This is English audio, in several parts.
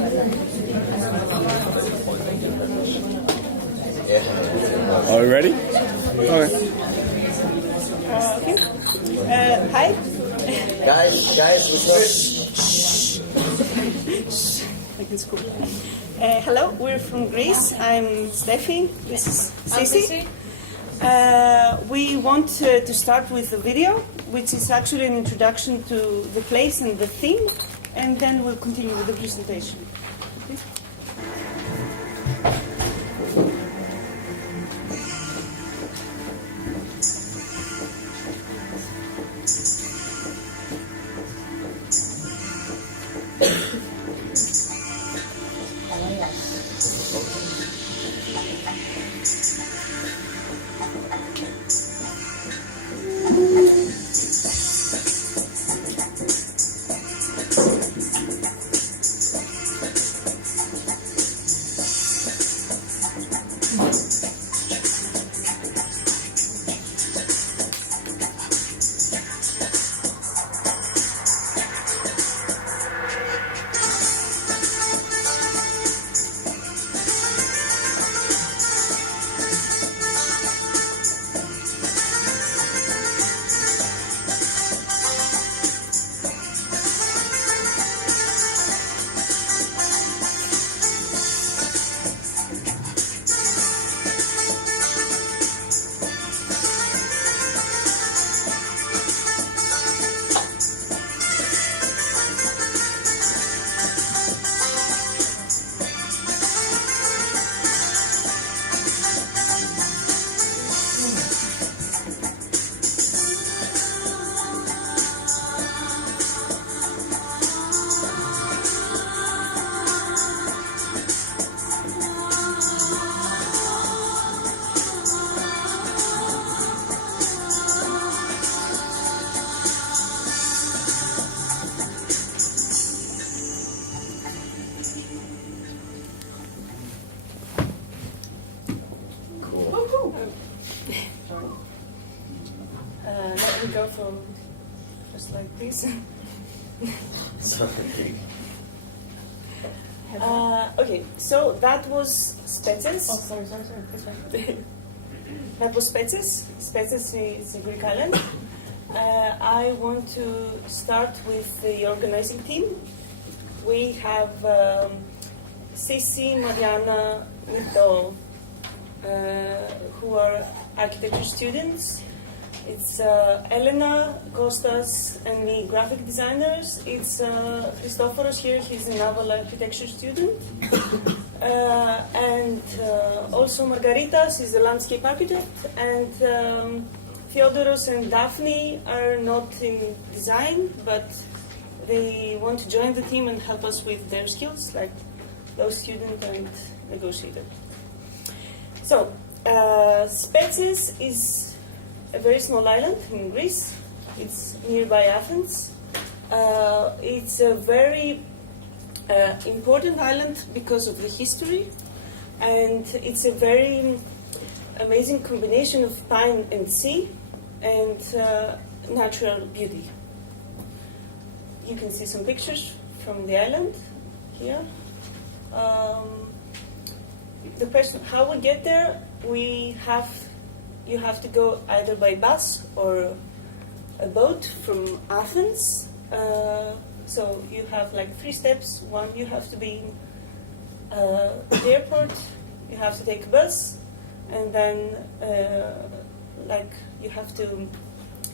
Are we ready? Okay. Hi. Guys, It's cool. Hello, we're from Greece. I'm Steffi. This is Sisi. We want to start with a video, which is actually an introduction to the place and the theme, and then we'll continue with the presentation. Please. Let me go from just like this. Okay, so that was Spetses. Oh, sorry. That was Spetses. Spetses is a Greek island. I want to start with the organizing team. We have Sisi, Mariana, Nito, who are architecture students. It's Elena, Kostas, and me, graphic designers. It's Christoforos here, he's a naval architecture student. And also Margaritas is a landscape architect. And Theodoros and Daphne are not in design, but they want to join the team and help us with their skills, like law student and negotiator. So, Spetses is a very small island in Greece. It's nearby Athens. It's a very important island because of the history, and it's a very amazing combination of pine and sea and natural beauty. You can see some pictures from the island here. The question how we get there, you have to go either by bus or a boat from Athens. So you have like 3 steps. One, you have to be at the airport, you have to take a bus, and then you have to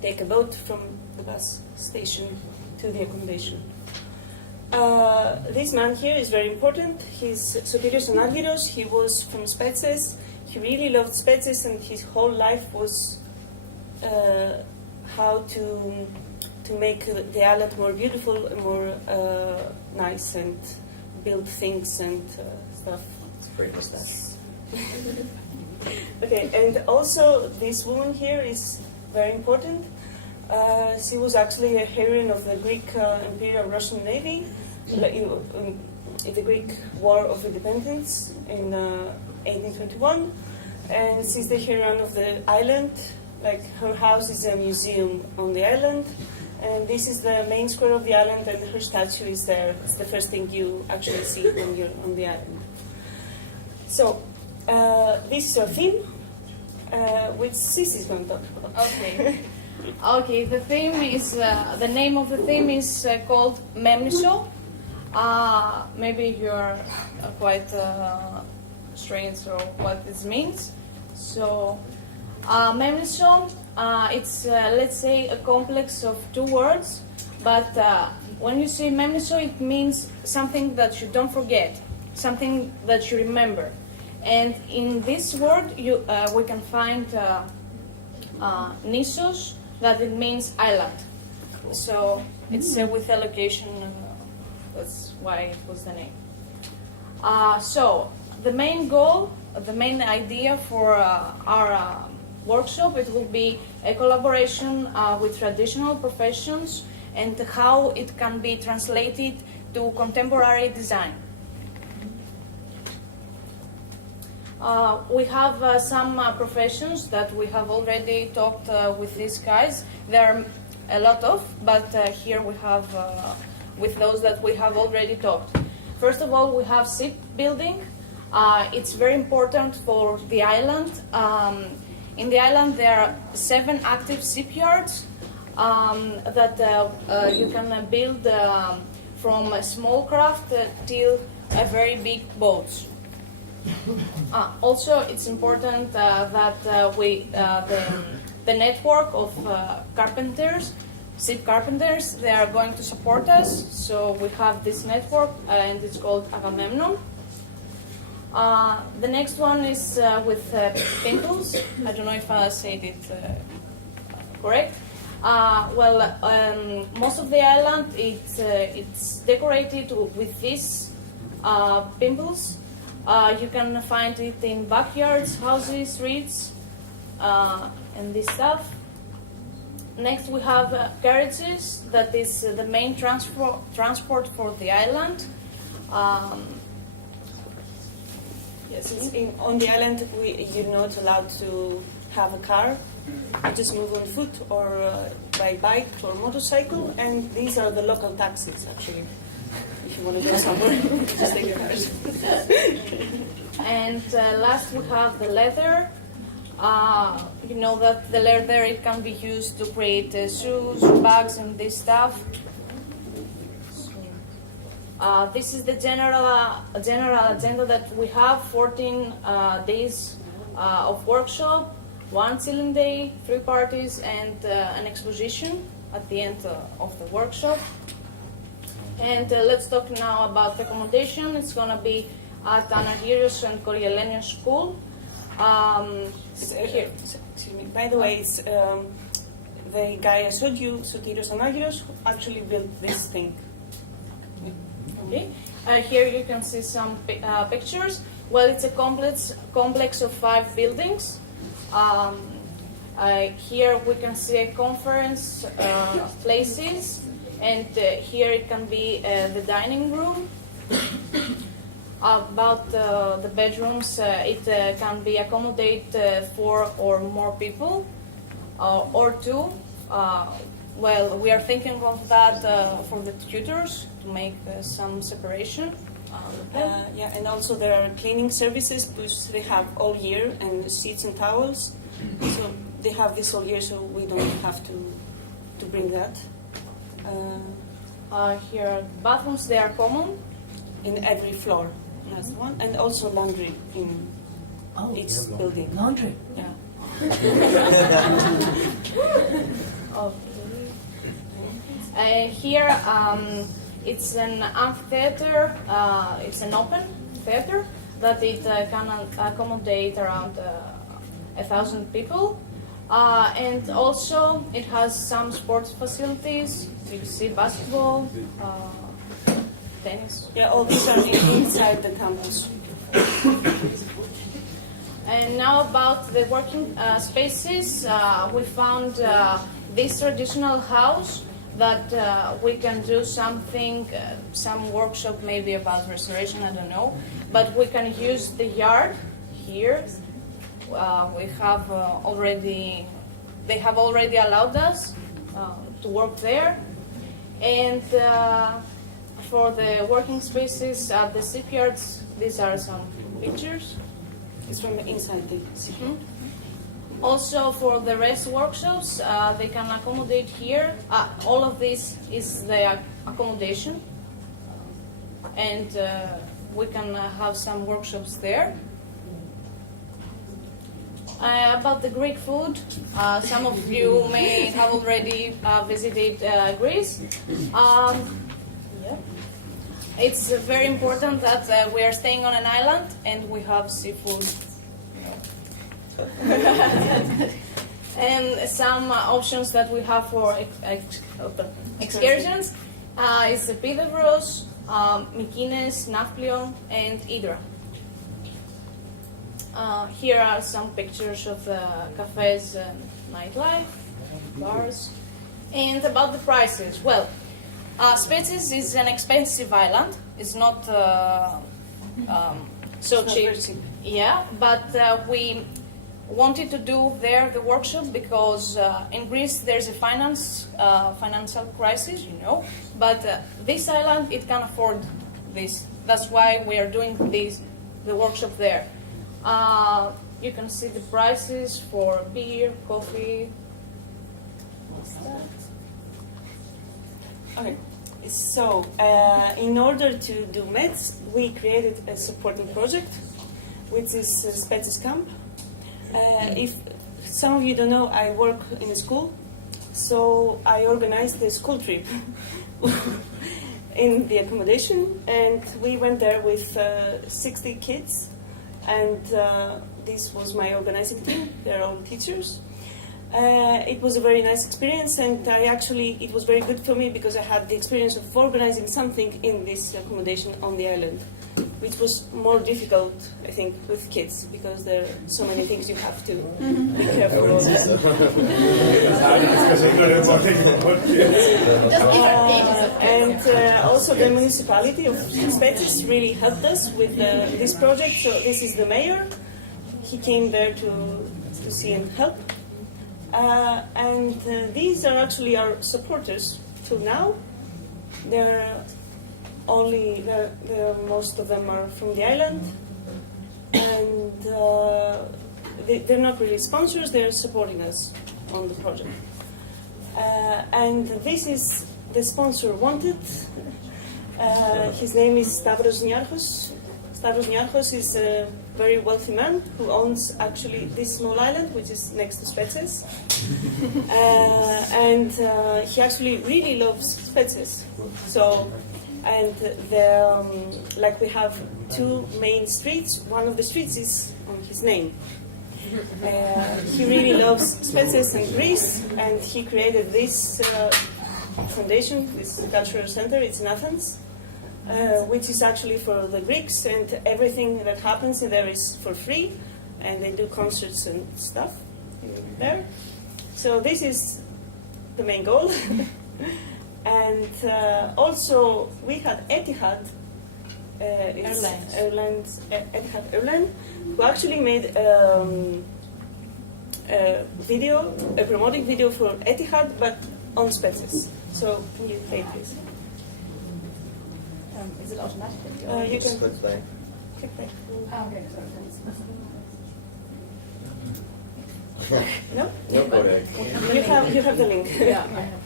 take a boat from the bus station to the accommodation. This man here is very important. He's Sotirios Anargyros. He was from Spetses. He really loved Spetses, and his whole life was how to make the island more beautiful and more nice, and build things and stuff. It's great mustache. Okay, and also this woman here is very important. She was actually a heroine of the Greek Imperial Russian Navy in the Greek War of Independence in 1821, and she's the heroine of the island. Like, her house is a museum on the island, And this is the main square of the island, and her statue is there. It's the first thing you actually see when you're on the island. So, this is our theme, which Sisi is going to talk about. Okay. Okay, the theme is, the name of the theme is called Memniso. Maybe you're quite strange or what this means. So, Memniso, it's, let's say, a complex of two words, but when you say Memniso, it means something that you don't forget, something that you remember. And in this word, we can find Nisos, that it means island. So it's with a location, that's why it was the name. So the main goal, the main idea for our workshop, it will be a collaboration with traditional professions and how it can be translated to contemporary design. We have some professions that we have already talked with these guys. There are a lot of, but here we have with those that we have already talked. First of all, we have shipbuilding. It's very important for the island. In the island, there are 7 active shipyards that you can build from a small craft till a very big boats. Also, it's important that the network of carpenters, ship carpenters, they are going to support us. So we have this network, and it's called Agamemnon. The next one is with pimples. I don't know if I said it correct. Most of the island it's decorated with these pimples. You can find it in backyards, houses, streets, and this stuff. Next, we have carriages. That is the main transport for the island. Yes, on the island, you're not allowed to have a car. You just move on foot or by bike or motorcycle, and these are the local taxis, actually. If you want to go somewhere, just take your cars. And last, we have the leather. You know that the leather, it can be used to create shoes, bags, and this stuff. This is the general agenda that we have: 14 days of workshop, 1 chilling day, 3 parties, and an exposition at the end of the workshop. And let's talk now about the accommodation. It's going to be at Anagirios and Coriolanous School. Here, excuse me. By the way, it's the guy I showed you, Sotiros Anagirios, who actually built this thing. Okay. Here you can see some pictures. Well, it's a complex of 5 buildings. Here we can see a conference places, and here it can be the dining room. About the bedrooms, it can be accommodate 4 or more people, or 2. Well, we are thinking of that for the tutors to make some separation. Yeah, and also there are cleaning services which they have all year, and sheets and towels. So they have this all year, so we don't have to bring that. Here, bathrooms, they are common. In every floor, that's the one, and also laundry in each building. Laundry. Yeah. Here, it's an amphitheater. It's an open theater that it can accommodate around 1,000 people, and also it has some sports facilities. You see basketball, tennis. Yeah, all these are inside the campus. And now about the working spaces, we found this traditional house that we can do something, some workshop maybe about restoration, I don't know. But we can use the yard here. We have they have already allowed us to work there. And for the working spaces at the shipyards, these are some pictures. It's from inside the city. Also, for the rest workshops, they can accommodate here. All of this is the accommodation, and we can have some workshops there. About the Greek food, some of you may have already visited Greece. It's very important that we are staying on an island and we have seafood. And some options that we have for excursions is Pidavros, Mykines, Nafplion, and Hydra. Here are some pictures of the cafes and nightlife, bars. And about the prices, well, Spetses is an expensive island. It's not so It's not cheap. very cheap. Yeah, but we wanted to do there the workshop because in Greece there's a financial crisis, you know. But this island, it can afford this. That's why we are doing the workshop there. You can see the prices for beer, coffee. What's that? Okay, so in order to do MEDS, we created a supporting project, which is Spetses Camp. If some of you don't know, I work in a school, so I organized a school trip in the accommodation, and we went there with 60 kids, and this was my organizing team. They're all teachers. It was a very nice experience, and it was very good for me because I had the experience of organizing something in this accommodation on the island, which was more difficult, I think, with kids because there are so many things you have to be careful of. And also the municipality of Spetses really helped us with this project. So this is the mayor. He came there to see and help. And these are actually our supporters till now. Most of them are from the island, and they're not really sponsors. They're supporting us on the project. And this is the sponsor wanted. His name is Stavros Niarchos. Stavros Niarchos is a very wealthy man who owns actually this small island, which is next to Spetses. And he actually really loves Spetses. So, and we have two main streets. One of the streets is on his name. He really loves Spetses and Greece, and he created this foundation, this cultural center. It's in Athens. Which is actually for the Greeks, and everything that happens in there is for free, and they do concerts and stuff in there. So this is the main goal. And also we had Etihad Airlines, Etihad Airline, who actually made a video, a promoting video for Etihad, but on Spetses. So can you play this? Is it automatic? You Just can click play. click back. Oh, okay, sorry. No? No, go ahead. You have the link. Yeah, I have.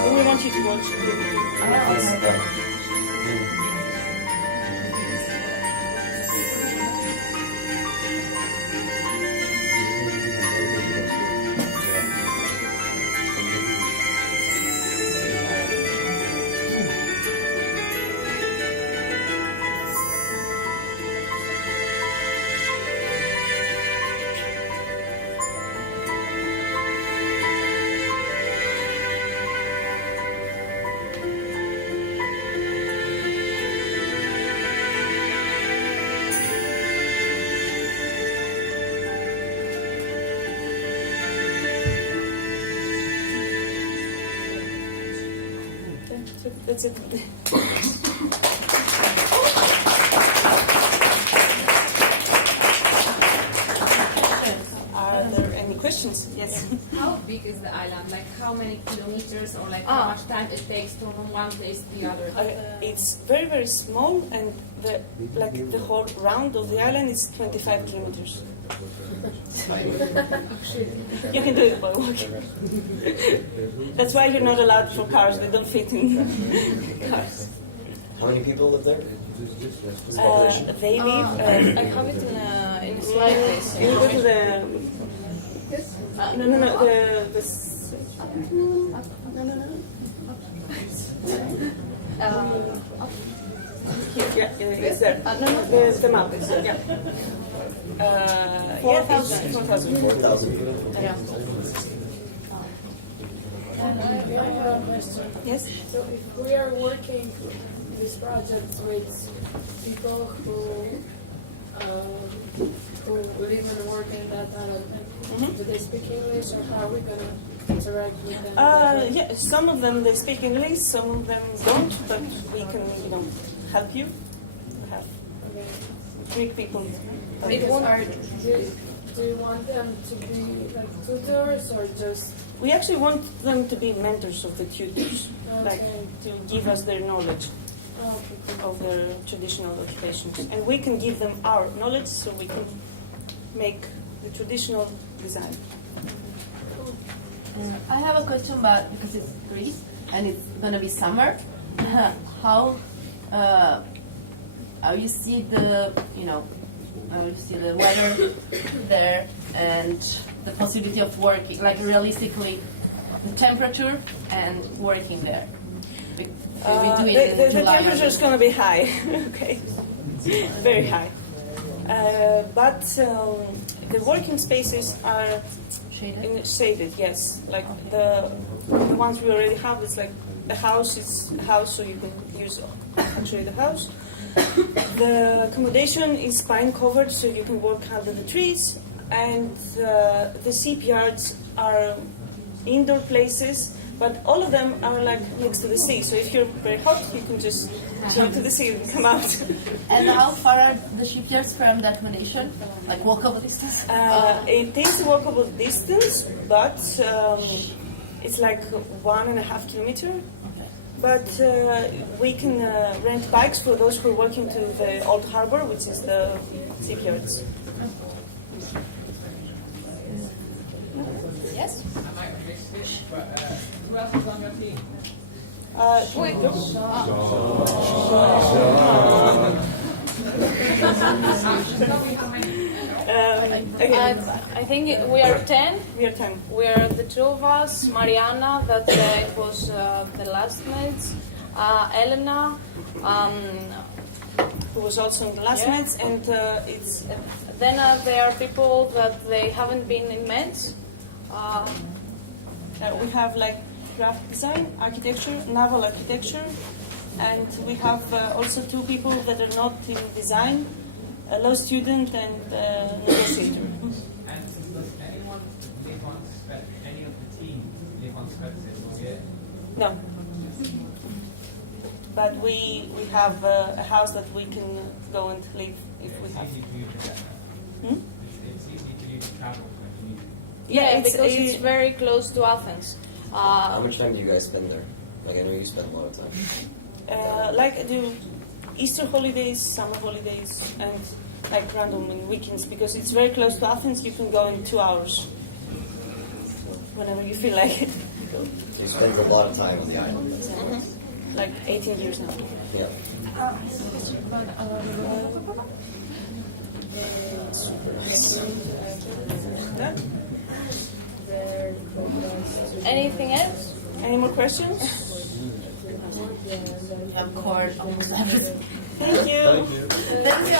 We want you to watch the video. That's it. Are there any questions? Yes. How big is the island? Like how many kilometers or like how much time it takes from one place to the other? It's very, very small, and the whole round of the island is 25 kilometers. You can do it by walking. That's why you're not allowed for cars. They don't fit in cars. How many people live there? They live. I have it in a slide. Please. Can you go to the? No. Here, it's there. No. The map is there. Yeah. 4,000. 4,000. 4,000. Yeah. I have a question. Yes. So if we are working this project with people who live and work in that island, do they speak English, or how are we gonna interact with them? Yeah, some of them they speak English, some of them don't, but we can, help you. We have Greek people. Do you want them to be like tutors or just? We actually want them to be mentors of the tutors, like to give us their knowledge of their traditional occupations, and we can give them our knowledge, so we can make the traditional design. I have a question about, because it's Greece and it's gonna be summer. How you see the how you see the weather there and the possibility of working, like realistically, the temperature and working there. The temperature is going to be high, okay, very high. But the working spaces are shaded, yes. Like the ones we already have, it's like the house is a house, so you can use actually the house. The accommodation is pine covered, so you can work under the trees, and the seep yards are indoor places, but all of them are like next to the sea. So if you're very hot, you can just go to the sea and come out. And how far are the shipyards from the accommodation? Like walkable distance? It is a walkable distance, but it's like 1.5 kilometers. But we can rent bikes for those who are working to the old harbor, which is the shipyards. Yes. Who else is on your team? I think we are 10. We are 10. We are the two of us. Mariana, that it was the last mates. Elena, Who was also in the last Yeah. mates, and it's then there are people that they haven't been in meds. we have like graphic design, architecture, naval architecture, and we have also two people that are not in design, a law student and negotiator. And does anyone live on any of the team live on Spetses? Yeah. No. But we have a house that we can go and live if we It's have. easy for you to get there. Hmm? It's easy for you to travel when you need to. Yeah, it's- because it's very close to Athens. How much time do you guys spend there? Like, I know you spend a lot of time. Like I do Easter holidays, summer holidays, and like random in weekends, because it's very close to Athens. You can go in 2 hours whenever you feel like it. So you spend a lot of time on the island. Like 18 years now. Yeah. Yeah? Anything else? Any more questions? Of course, almost everything. Thank you. Thank you.